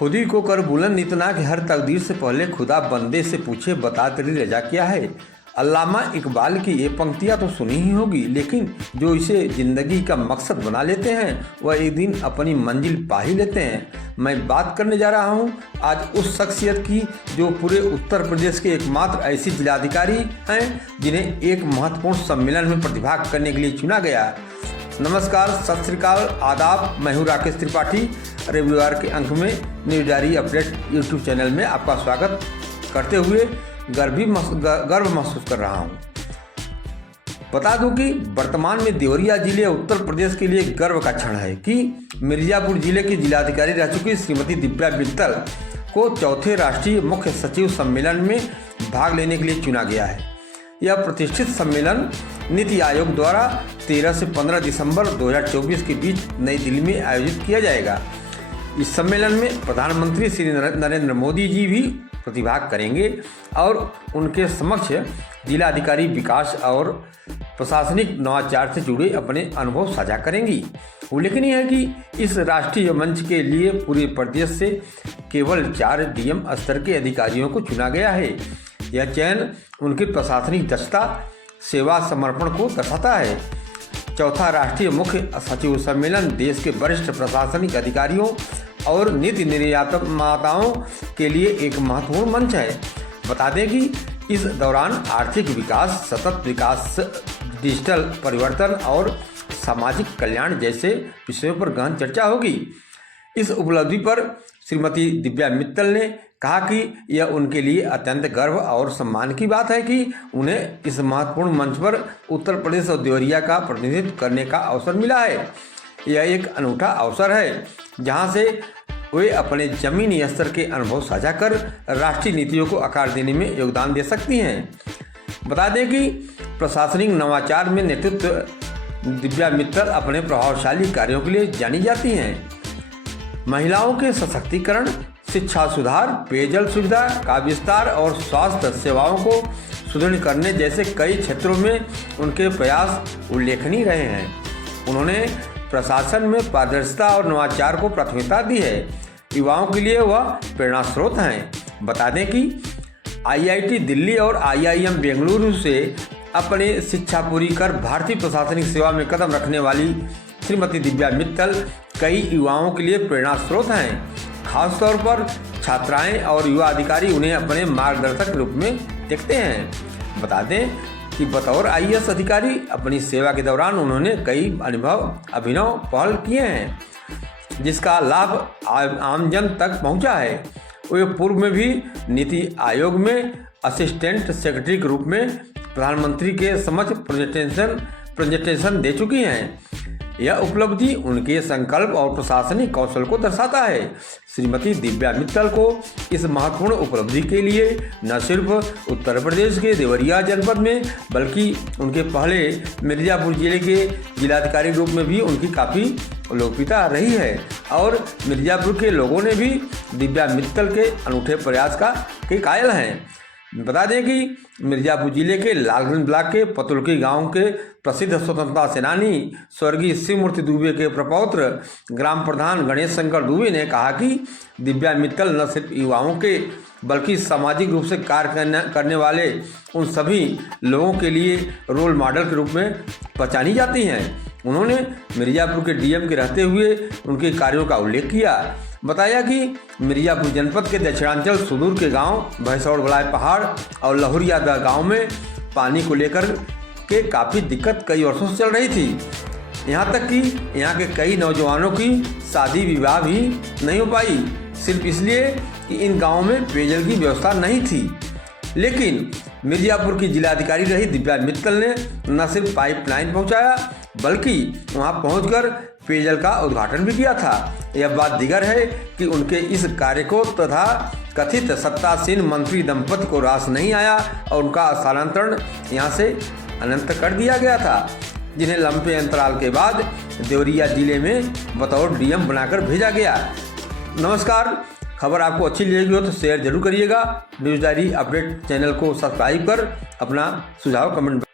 खुद ही को कर बुलंद इतना कि हर तकदीर से पहले खुदा बंदे से पूछे बता तेरी रजा क्या है। अल्लामा इकबाल की ये पंक्तियाँ तो सुनी ही होगी, लेकिन जो इसे ज़िंदगी का मकसद बना लेते हैं वह एक दिन अपनी मंजिल पा ही लेते हैं। मैं बात करने जा रहा हूँ आज उस शख्सियत की जो पूरे उत्तर प्रदेश के एकमात्र ऐसी जिलाधिकारी हैं जिन्हें एक महत्वपूर्ण सम्मेलन में प्रतिभाग करने के लिए चुना गया। नमस्कार, सत श्री अकाल, आदाब। मैं हूँ राकेश त्रिपाठी। रविवार के अंक में news diary update YouTube channel में आपका स्वागत करते हुए गर्व महसूस कर रहा हूँ। बता दूं कि वर्तमान में देवरिया जिले उत्तर प्रदेश के लिए गर्व का क्षण है कि मिर्जापुर जिले की जिलाधिकारी रह चुकी श्रीमती दिव्या मित्तल को चौथे राष्ट्रीय मुख्य सचिव सम्मेलन में भाग लेने के लिए चुना गया है। यह प्रतिष्ठित सम्मेलन नीति आयोग द्वारा 13 से 15 दिसंबर 2024 के बीच नई दिल्ली में आयोजित किया जाएगा। इस सम्मेलन में प्रधानमंत्री श्री नरेंद्र मोदी जी भी प्रतिभाग करेंगे और उनके समक्ष जिलाधिकारी विकास और प्रशासनिक नवाचार से जुड़े अपने अनुभव साझा करेंगी। उल्लेखनीय है कि इस राष्ट्रीय मंच के लिए पूरे प्रदेश से केवल 4 डीएम स्तर के अधिकारियों को चुना गया है। यह चयन उनकी प्रशासनिक दक्षता, सेवा समर्पण को दर्शाता है। चौथा राष्ट्रीय मुख्य सचिव सम्मेलन देश के वरिष्ठ प्रशासनिक अधिकारियों और नीति निर्माताओं के लिए एक महत्वपूर्ण मंच है। बता दें कि इस दौरान आर्थिक विकास, सतत विकास, डिजिटल परिवर्तन और सामाजिक कल्याण जैसे विषयों पर गहन चर्चा होगी। इस उपलब्धि पर श्रीमती दिव्या मित्तल ने कहा कि यह उनके लिए अत्यंत गर्व और सम्मान की बात है कि उन्हें इस महत्वपूर्ण मंच पर उत्तर प्रदेश और देवरिया का प्रतिनिधित्व करने का अवसर मिला है। यह एक अनूठा अवसर है जहां से वे अपने जमीनी स्तर के अनुभव साझा कर राष्ट्रीय नीतियों को आकार देने में योगदान दे सकती हैं। बता दें कि प्रशासनिक नवाचार में नेतृत्व दिव्या मित्तल अपने प्रभावशाली कार्यों के लिए जानी जाती हैं। महिलाओं के सशक्तिकरण, शिक्षा सुधार, पेयजल सुविधा का विस्तार और स्वास्थ्य सेवाओं को सुदृढ़ करने जैसे कई क्षेत्रों में उनके प्रयास उल्लेखनीय रहे हैं। उन्होंने प्रशासन में पारदर्शिता और नवाचार को प्राथमिकता दी है। युवाओं के लिए वह प्रेरणा स्रोत हैं। बता दें कि आईआईटी दिल्ली और आईआईएम बेंगलुरु से अपने शिक्षा पूरी कर भारतीय प्रशासनिक सेवा में कदम रखने वाली श्रीमती दिव्या मित्तल कई युवाओं के लिए प्रेरणा स्रोत हैं। खासतौर पर छात्राएं और युवा अधिकारी उन्हें अपने मार्गदर्शक रूप में देखते हैं। बता दें कि बतौर आईएएस अधिकारी अपनी सेवा के दौरान उन्होंने कई अभिनव पहल किए हैं जिसका लाभ आमजन तक पहुंचा है। वे पूर्व में भी नीति आयोग में असिस्टेंट सेक्रेटरी के रूप में प्रधानमंत्री के समक्ष प्रेजेंटेशन दे चुकी हैं। यह उपलब्धि उनके संकल्प और प्रशासनिक कौशल को दर्शाता है। श्रीमती दिव्या मित्तल को इस महत्वपूर्ण उपलब्धि के लिए न सिर्फ उत्तर प्रदेश के देवरिया जनपद में बल्कि उनके पहले मिर्जापुर जिले के जिलाधिकारी रूप में भी उनकी काफ़ी लोकप्रियता रही है और मिर्जापुर के लोगों ने भी दिव्या मित्तल के अनूठे प्रयास के कायल हैं। बता दें कि मिर्जापुर जिले के लालगंज ब्लॉक के पतुलकी गांव के प्रसिद्ध स्वतंत्रता सेनानी स्वर्गीय शिवमूर्ति दुबे के प्रपौत्र ग्राम प्रधान गणेश शंकर दुबे ने कहा कि दिव्या मित्तल न सिर्फ युवाओं के बल्कि सामाजिक रूप से कार्य करने वाले उन सभी लोगों के लिए रोल मॉडल के रूप में पहचानी जाती हैं। उन्होंने मिर्जापुर के डीएम के रहते हुए उनके कार्यों का उल्लेख किया। बताया कि मिर्जापुर जनपद के दक्षिणांचल सुदूर के गांव भैंसौड़ बलाय पहाड़ और लहुरिया गांव में पानी को लेकर के काफ़ी दिक्कत कई वर्षों से चल रही थी। यहाँ तक कि यहाँ के कई नौजवानों की शादी विवाह भी नहीं हो पाई, सिर्फ इसलिए कि इन गाँवों में पेयजल की व्यवस्था नहीं थी। लेकिन मिर्जापुर की जिलाधिकारी रही दिव्या मित्तल ने न सिर्फ पाइपलाइन पहुँचाया बल्कि वहां पहुंचकर पेयजल का उद्घाटन भी किया था। यह बात दीगर है कि उनके इस कार्य को तथा कथित सत्तासीन मंत्री दंपति को रास नहीं आया और उनका स्थानांतरण यहां से अनंत कर दिया गया था, जिन्हें लंबे अंतराल के बाद देवरिया जिले में बतौर डीएम बनाकर भेजा गया। नमस्कार, खबर आपको अच्छी लगी हो तो शेयर जरूर करिएगा। न्यूज डायरी अपडेट चैनल को सब्सक्राइब कर अपना सुझाव कमेंट